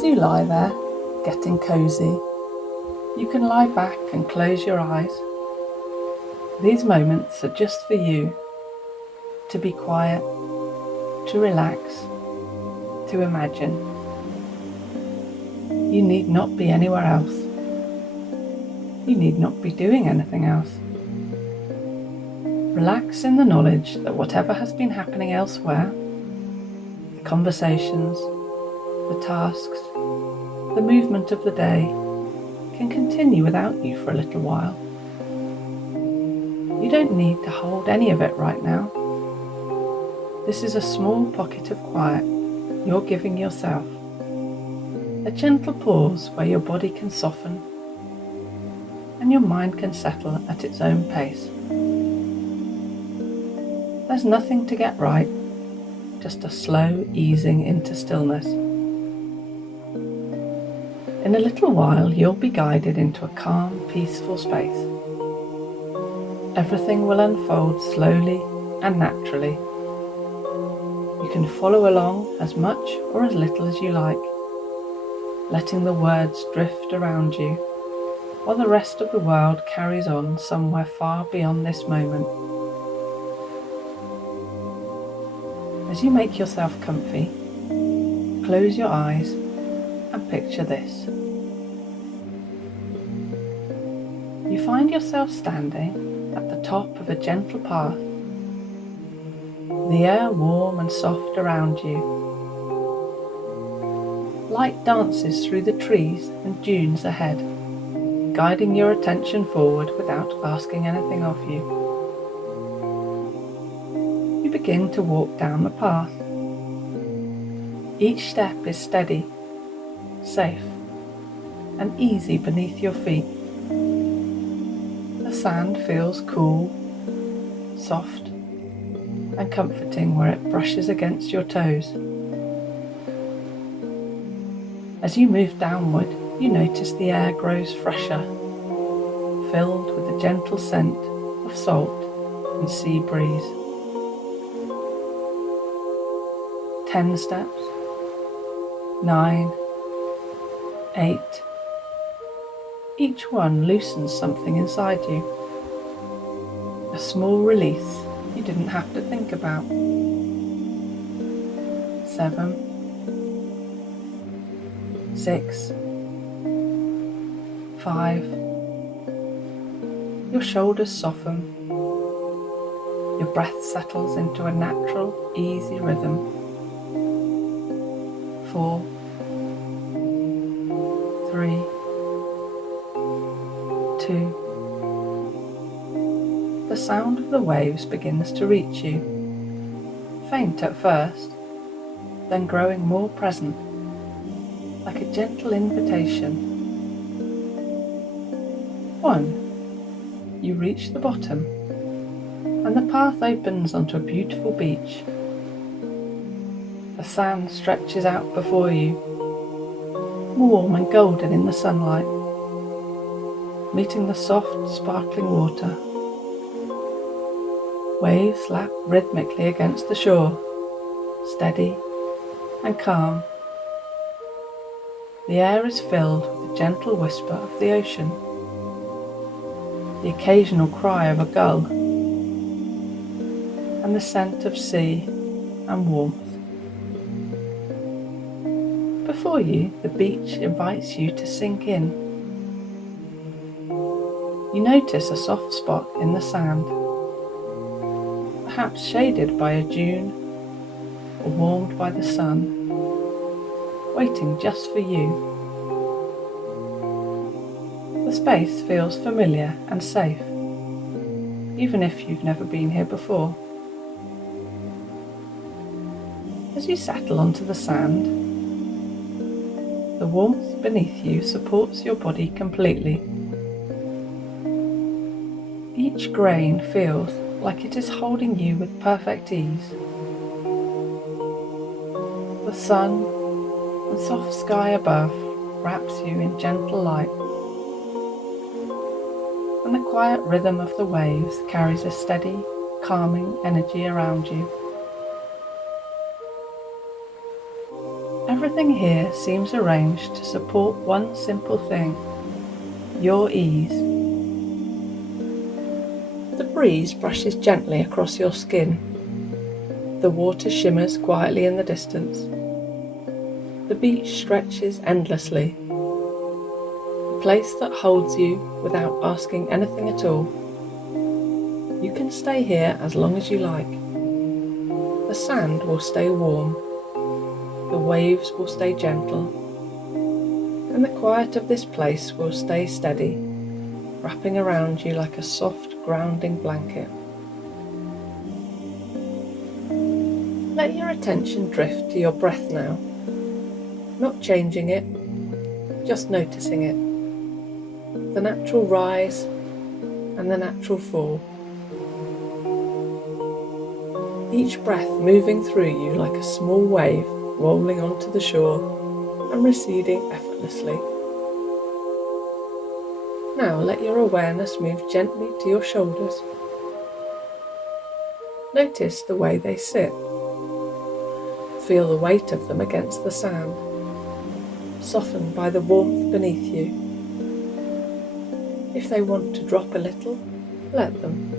As you lie there, getting cozy, you can lie back and close your eyes. These moments are just for you, to be quiet, to relax, to imagine. You need not be anywhere else. You need not be doing anything else. Relax in the knowledge that whatever has been happening elsewhere, the conversations, the tasks, the movement of the day, can continue without you for a little while. You don't need to hold any of it right now. This is a small pocket of quiet you're giving yourself. A gentle pause where your body can soften and your mind can settle at its own pace. There's nothing to get right, just a slow easing into stillness. In a little while, you'll be guided into a calm, peaceful space. Everything will unfold slowly and naturally. You can follow along as much or as little as you like, letting the words drift around you, while the rest of the world carries on somewhere far beyond this moment. As you make yourself comfy, close your eyes and picture this. You find yourself standing at the top of a gentle path, the air warm and soft around you. Light dances through the trees and dunes ahead, guiding your attention forward without asking anything of you. You begin to walk down the path. Each step is steady, safe, and easy beneath your feet. The sand feels cool, soft, and comforting where it brushes against your toes. As you move downward, you notice the air grows fresher, filled with a gentle scent of salt and sea breeze. 10 steps, 9, 8. Each one loosens something inside you. A small release you didn't have to think about. 7, 6, 5. Your shoulders soften. Your breath settles into a natural, easy rhythm. 4, 3, 2. The sound of the waves begins to reach you, faint at first, then growing more present, like a gentle invitation. 1. You reach the bottom, and the path opens onto a beautiful beach. The sand stretches out before you, warm and golden in the sunlight, meeting the soft, sparkling water. Waves lap rhythmically against the shore, steady and calm. The air is filled with the gentle whisper of the ocean, the occasional cry of a gull, and the scent of sea and warmth. Before you, the beach invites you to sink in. You notice a soft spot in the sand, perhaps shaded by a dune or warmed by the sun, waiting just for you. The space feels familiar and safe, even if you've never been here before. As you settle onto the sand, the warmth beneath you supports your body completely. Each grain feels like it is holding you with perfect ease. The sun and soft sky above wraps you in gentle light, and the quiet rhythm of the waves carries a steady, calming energy around you. Everything here seems arranged to support one simple thing: your ease. The breeze brushes gently across your skin. The water shimmers quietly in the distance. The beach stretches endlessly. A place that holds you without asking anything at all. You can stay here as long as you like. The sand will stay warm. The waves will stay gentle. And the quiet of this place will stay steady, wrapping around you like a soft, grounding blanket. Let your attention drift to your breath now, not changing it, just noticing it. The natural rise and the natural fall. Each breath moving through you like a small wave rolling onto the shore and receding effortlessly. Now let your awareness move gently to your shoulders. Notice the way they sit. Feel the weight of them against the sand, softened by the warmth beneath you. If they want to drop a little, let them.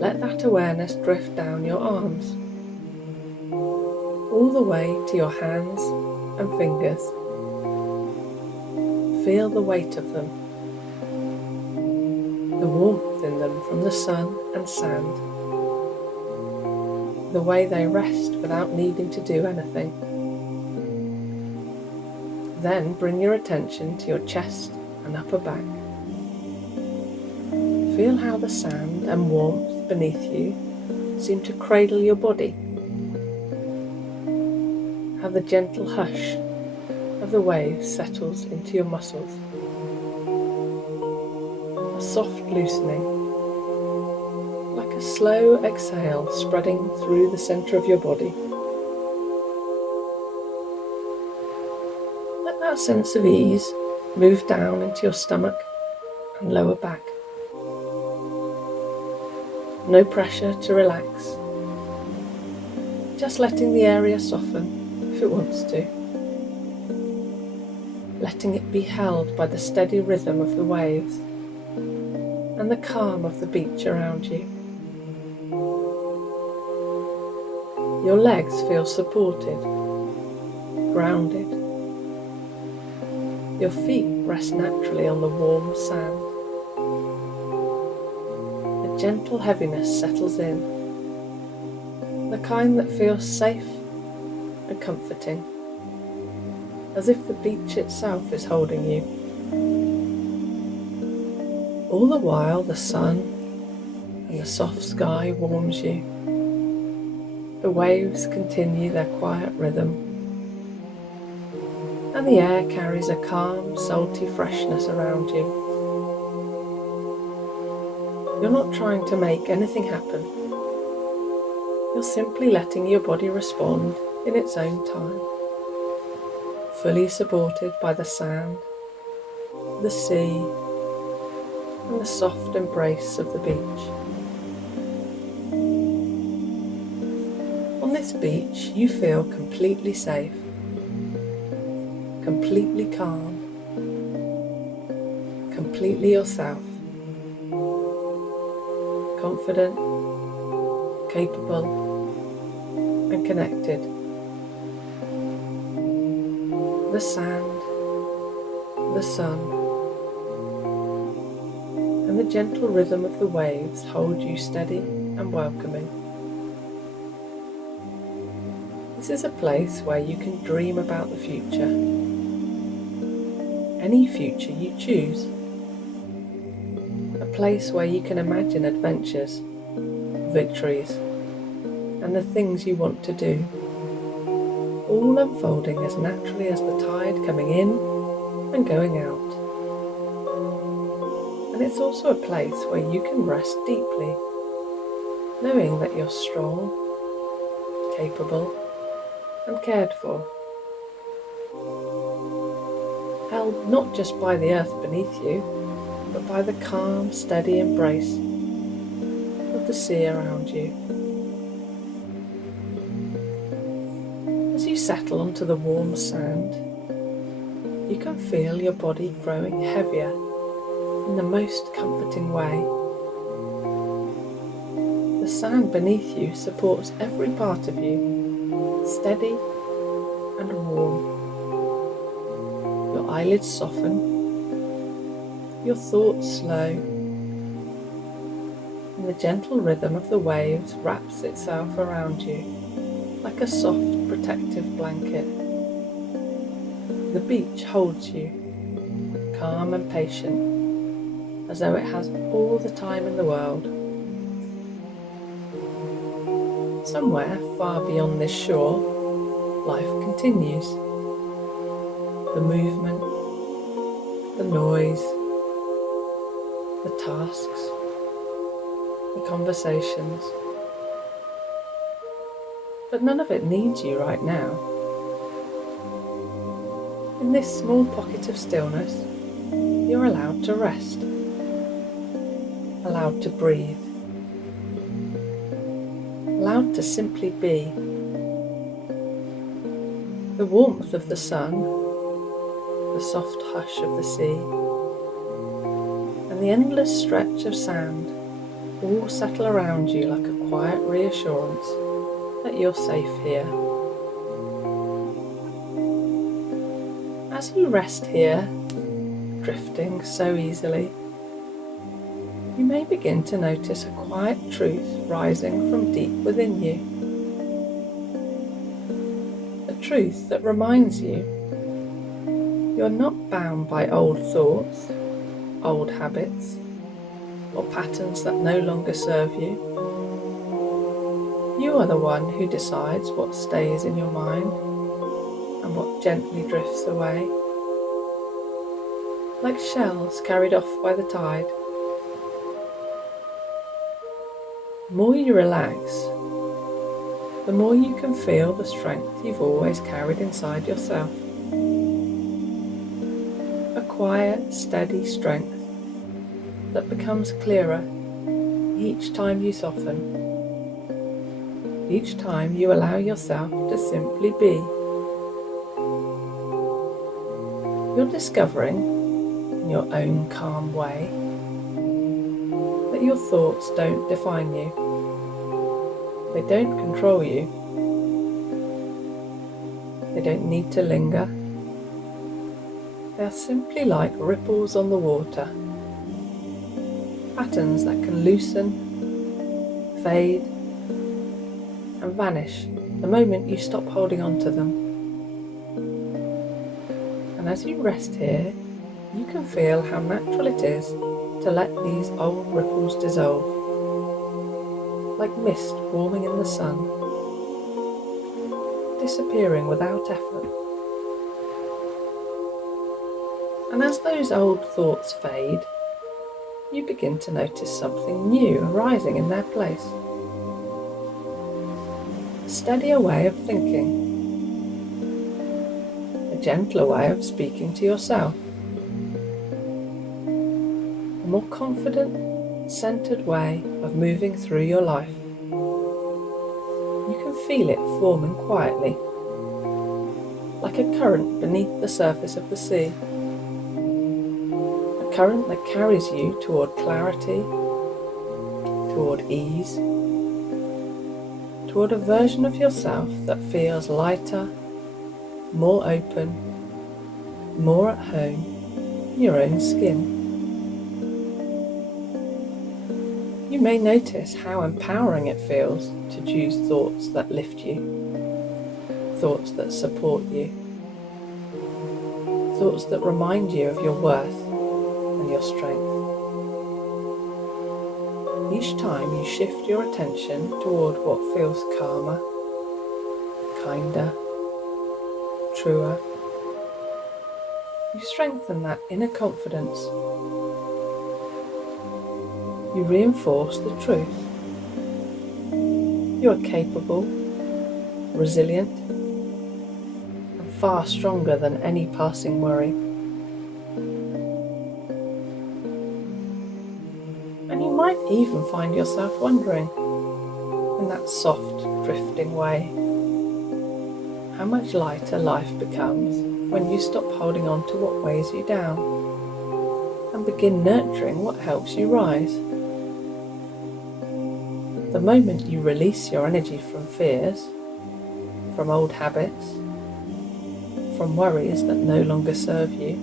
Let that awareness drift down your arms, all the way to your hands and fingers. Feel the weight of them, the warmth in them from the sun and sand, the way they rest without needing to do anything. Then bring your attention to your chest and upper back. Feel how the sand and warmth beneath you seem to cradle your body. How the gentle hush of the waves settles into your muscles. A soft loosening, like a slow exhale spreading through the centre of your body. Let that sense of ease move down into your stomach and lower back. No pressure to relax, just letting the area soften if it wants to. Letting it be held by the steady rhythm of the waves and the calm of the beach around you. Your legs feel supported, grounded. Your feet rest naturally on the warm sand. A gentle heaviness settles in, the kind that feels safe and comforting, as if the beach itself is holding you. All the while the sun and the soft sky warms you. The waves continue their quiet rhythm, and the air carries a calm, salty freshness around you. You're not trying to make anything happen. You're simply letting your body respond in its own time, fully supported by the sand, the sea, and the soft embrace of the beach. On this beach, you feel completely safe, completely calm, completely yourself, confident, capable, and connected. The sand, the sun, and the gentle rhythm of the waves hold you steady and welcoming. This is a place where you can dream about the future. Any future you choose. A place where you can imagine adventures, victories, and the things you want to do, all unfolding as naturally as the tide coming in and going out. And it's also a place where you can rest deeply, knowing that you're strong, capable, and cared for. Held not just by the earth beneath you, but by the calm, steady embrace of the sea around you. settle onto the warm sand, you can feel your body growing heavier in the most comforting way. The sand beneath you supports every part of you, steady and warm. Your eyelids soften, your thoughts slow, and the gentle rhythm of the waves wraps itself around you like a soft protective blanket. The beach holds you, calm and patient, as though it has all the time in the world. Somewhere far beyond this shore, life continues. The movement, the noise, the tasks, the conversations. But none of it needs you right now. In this small pocket of stillness, you're allowed to rest, allowed to breathe, allowed to simply be. The warmth of the sun, the soft hush of the sea, and the endless stretch of sand all settle around you like a quiet reassurance that you're safe here. As you rest here, drifting so easily, you may begin to notice a quiet truth rising from deep within you. A truth that reminds you you're not bound by old thoughts, old habits, or patterns that no longer serve you. You are the one who decides what stays in your mind and what gently drifts away. Like shells carried off by the tide. The more you relax, the more you can feel the strength you've always carried inside yourself. A quiet, steady strength that becomes clearer each time you soften, each time you allow yourself to simply be. You're discovering, in your own calm way, that your thoughts don't define you. They don't control you. They don't need to linger. They are simply like ripples on the water. Patterns that can loosen, fade, and vanish the moment you stop holding on to them. And as you rest here, you can feel how natural it is to let these old ripples dissolve, like mist warming in the sun, disappearing without effort. And as those old thoughts fade, you begin to notice something new arising in their place. A steadier way of thinking, a gentler way of speaking to yourself, a more confident, centered way of moving through your life. You can feel it forming quietly, like a current beneath the surface of the sea. A current that carries you toward clarity, toward ease, toward a version of yourself that feels lighter, more open, more at home in your own skin. You may notice how empowering it feels to choose thoughts that lift you, thoughts that support you, thoughts that remind you of your worth and your strength. Each time you shift your attention toward what feels calmer, kinder, truer, you strengthen that inner confidence. You reinforce the truth. You are capable, resilient, and far stronger than any passing worry. And you might even find yourself wondering, in that soft, drifting way, how much lighter life becomes when you stop holding on to what weighs you down and begin nurturing what helps you rise. The moment you release your energy from fears, from old habits, from worries that no longer serve you,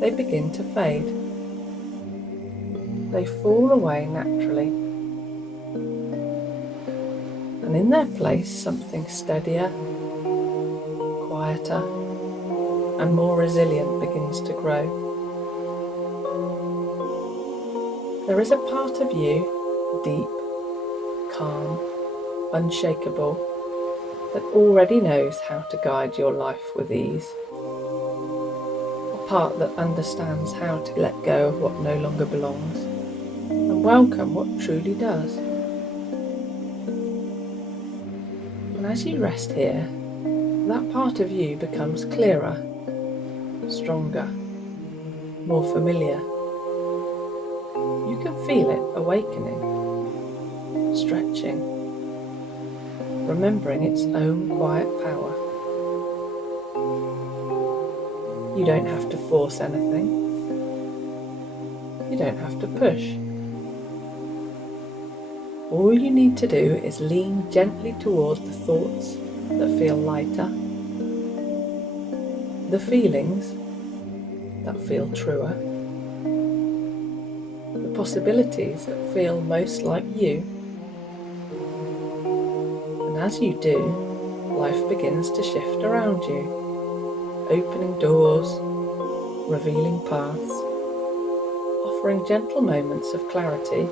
they begin to fade. They fall away naturally, and in their place something steadier, quieter, and more resilient begins to grow. There is a part of you, deep, calm, unshakable, that already knows how to guide your life with ease. A part that understands how to let go of what no longer belongs and welcome what truly does. And as you rest here, that part of you becomes clearer, stronger, more familiar. You can feel it awakening, stretching, remembering its own quiet power. You don't have to force anything. You don't have to push. All you need to do is lean gently towards the thoughts that feel lighter, the feelings that feel truer, the possibilities that feel most like you. And as you do, life begins to shift around you, opening doors, revealing paths, offering gentle moments of clarity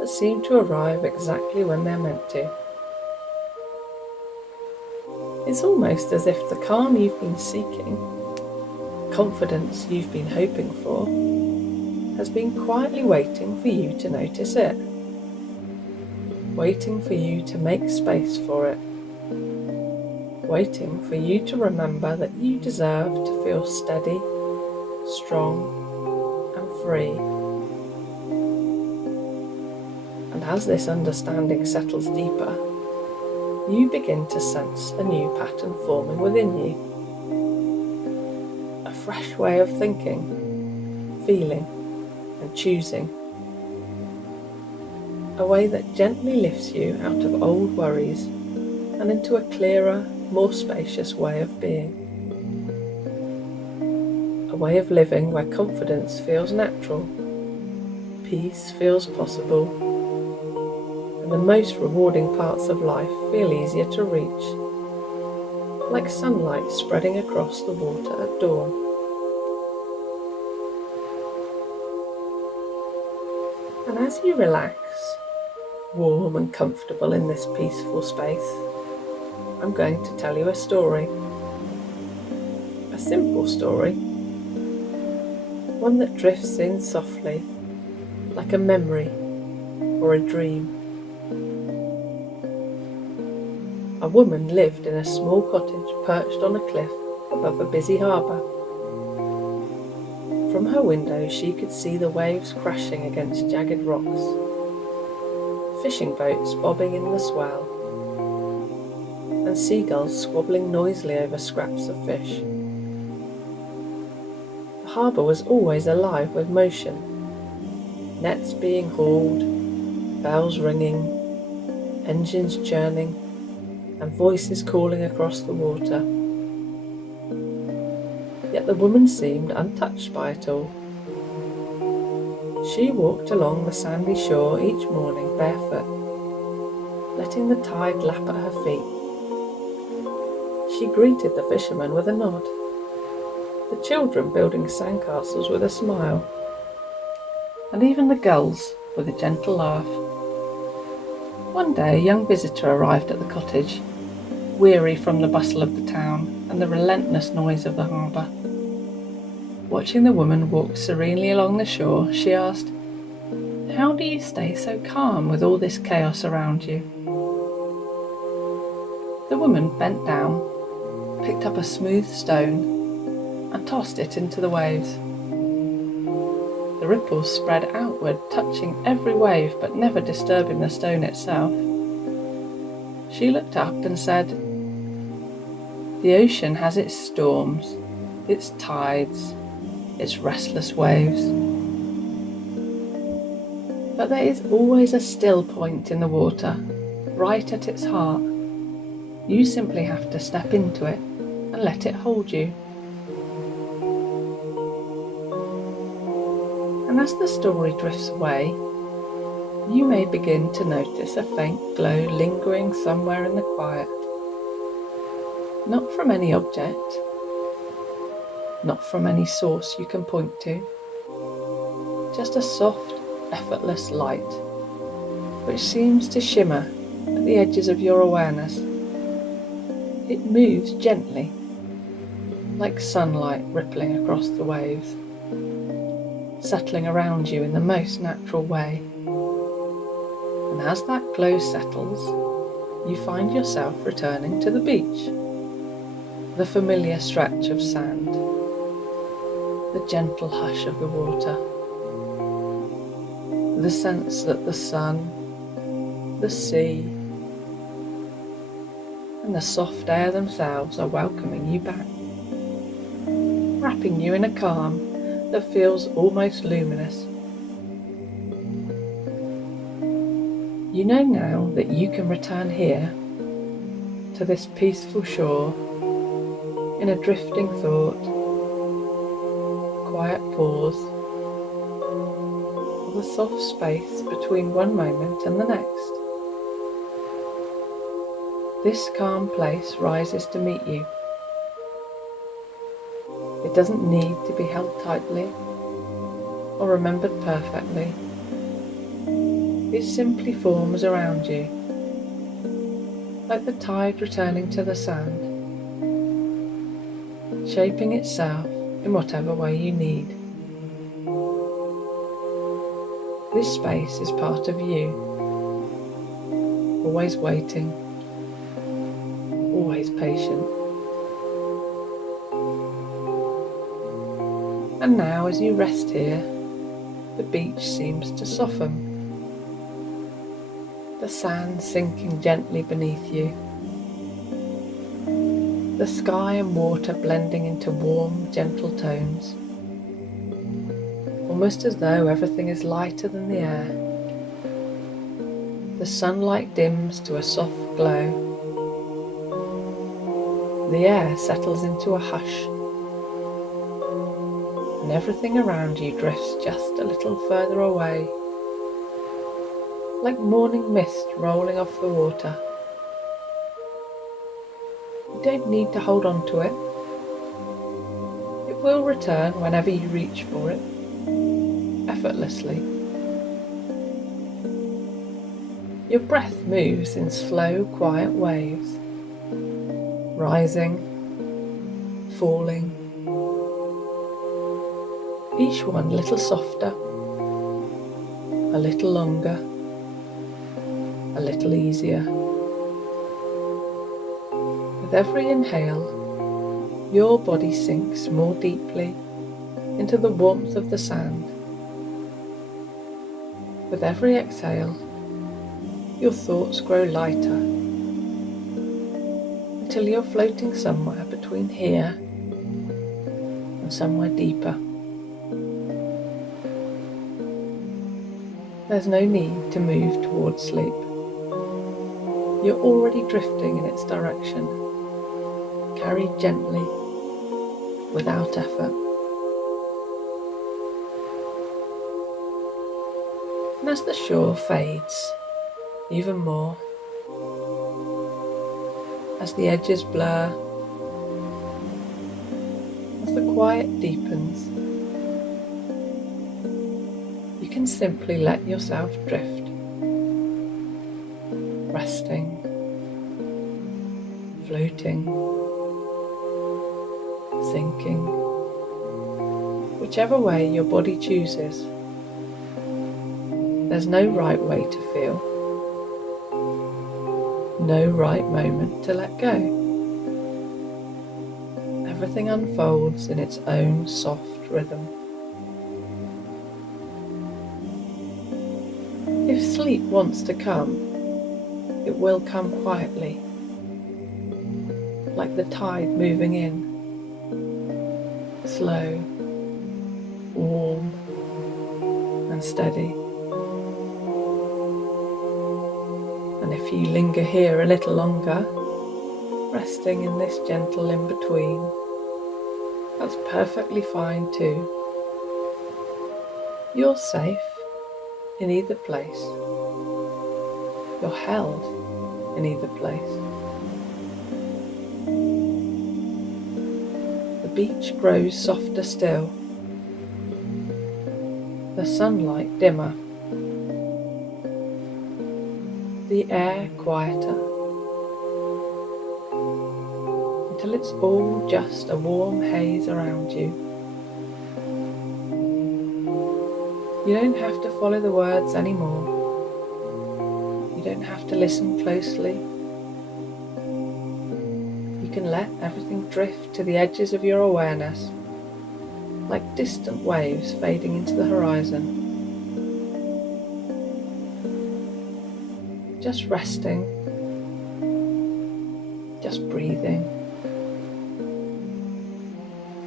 that seem to arrive exactly when they're meant to. It's almost as if the calm you've been seeking, confidence you've been hoping for, has been quietly waiting for you to notice it, waiting for you to make space for it, waiting for you to remember that you deserve to feel steady, strong, and free. And as this understanding settles deeper, you begin to sense a new pattern forming within you. A fresh way of thinking, feeling, and choosing. A way that gently lifts you out of old worries and into a clearer, more spacious way of being. A way of living where confidence feels natural, peace feels possible, and the most rewarding parts of life feel easier to reach, like sunlight spreading across the water at dawn. And as you relax, warm and comfortable in this peaceful space, I'm going to tell you a story. A simple story, one that drifts in softly, like a memory or a dream. A woman lived in a small cottage perched on a cliff above a busy harbour. From her window she could see the waves crashing against jagged rocks, fishing boats bobbing in the swell, and seagulls squabbling noisily over scraps of fish. The harbour was always alive with motion, nets being hauled, bells ringing, engines churning, and voices calling across the water. Yet the woman seemed untouched by it all. She walked along the sandy shore each morning barefoot, letting the tide lap at her feet. She greeted the fishermen with a nod, the children building sandcastles with a smile, and even the gulls with a gentle laugh. One day a young visitor arrived at the cottage, weary from the bustle of the town and the relentless noise of the harbour. Watching the woman walk serenely along the shore, she asked, "How do you stay so calm with all this chaos around you?" The woman bent down, picked up a smooth stone, and tossed it into the waves. The ripples spread outward, touching every wave but never disturbing the stone itself. She looked up and said, The ocean has its storms, its tides, its restless waves. But there is always a still point in the water, right at its heart. You simply have to step into it and let it hold you. And as the story drifts away, you may begin to notice a faint glow lingering somewhere in the quiet. Not from any object, not from any source you can point to, just a soft, effortless light, which seems to shimmer at the edges of your awareness. It moves gently, like sunlight rippling across the waves, settling around you in the most natural way. And as that glow settles, you find yourself returning to the beach. The familiar stretch of sand, the gentle hush of the water, the sense that the sun, the sea, and the soft air themselves are welcoming you back, wrapping you in a calm that feels almost luminous. You know now that you can return here, to this peaceful shore, in a drifting thought, quiet pause, or the soft space between one moment and the next. This calm place rises to meet you. It doesn't need to be held tightly or remembered perfectly. It simply forms around you, like the tide returning to the sand, shaping itself in whatever way you need. This space is part of you, always waiting, always patient. And now as you rest here, the beach seems to soften, the sand sinking gently beneath you, the sky and water blending into warm, gentle tones, almost as though everything is lighter than the air. The sunlight dims to a soft glow. The air settles into a hush, and everything around you drifts just a little further away, like morning mist rolling off the water. You don't need to hold on to it. It will return whenever you reach for it, effortlessly. Your breath moves in slow, quiet waves, rising, falling, each one a little softer, a little longer, a little easier. With every inhale, your body sinks more deeply into the warmth of the sand. With every exhale, your thoughts grow lighter until you're floating somewhere between here and somewhere deeper. There's no need to move towards sleep. You're already drifting in its direction, carried gently, without effort. And as the shore fades even more, as the edges blur, as the quiet deepens, you can simply let yourself drift, resting, floating, sinking, whichever way your body chooses. There's no right way to feel, no right moment to let go. Everything unfolds in its own soft rhythm. If sleep wants to come, it will come quietly, like the tide moving in, slow, warm and steady. And if you linger here a little longer, resting in this gentle in-between, that's perfectly fine too. You're safe in either place. You're held in either place. The beach grows softer still, the sunlight dimmer, the air quieter, until it's all just a warm haze around you. You don't have to follow the words anymore. You don't have to listen closely. You can let everything drift to the edges of your awareness, like distant waves fading into the horizon. Just resting, just breathing,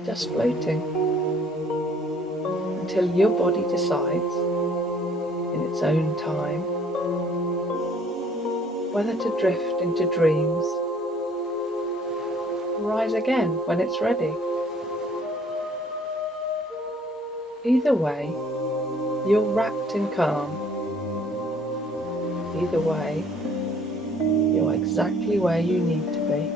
just floating, until your body decides, in its own time, whether to drift into dreams or rise again when it's ready. Either way, you're wrapped in calm. Either way, you're exactly where you need to be.